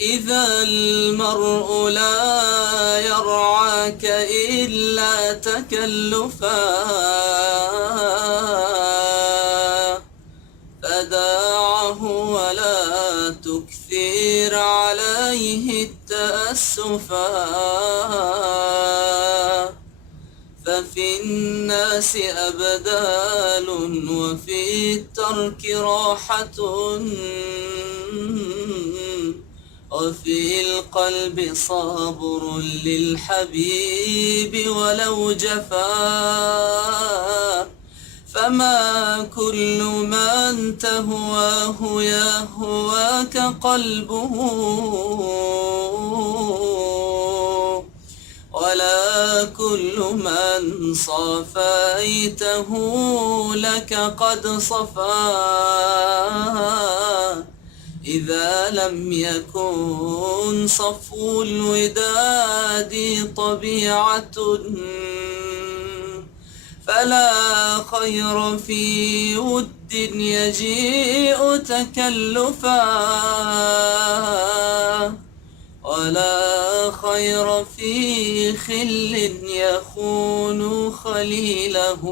إذا المرء لا يرعاك إلا تكلفا فداعه ولا تكثر عليه التأسفا. ففي الناس أبدال وفي الترك راحة، وفي القلب صبر للحبيب ولو جفا. فما كل من تهواه يهواك قلبه، ولا كل من صفيته لك قد صفا. إذا لم يكن صفو الوداد طبيعة فلا خير في ود يجيء تكلفا، ولا خير في خل يخون خليله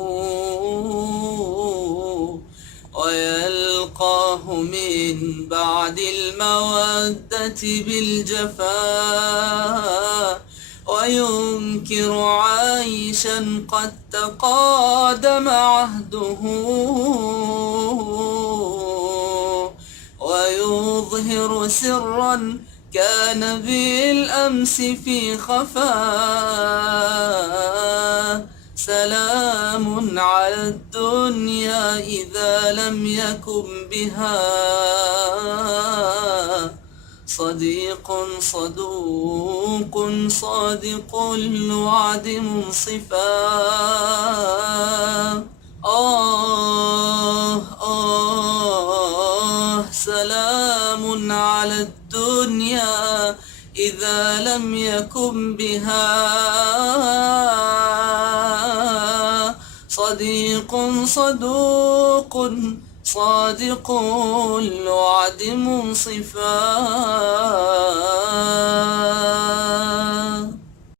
ويلقاه من بعد المودة بالجفا، وينكر عيشا قد تقادم عهده ويظهر سرا كان بالأمس في خفاء. سلام على الدنيا إذا لم يكن بها صديق صدوق صادق الوعد منصفا. سلام على الدنيا إذا لم يكن بها صديق صدوق صادق الوعد منصفا.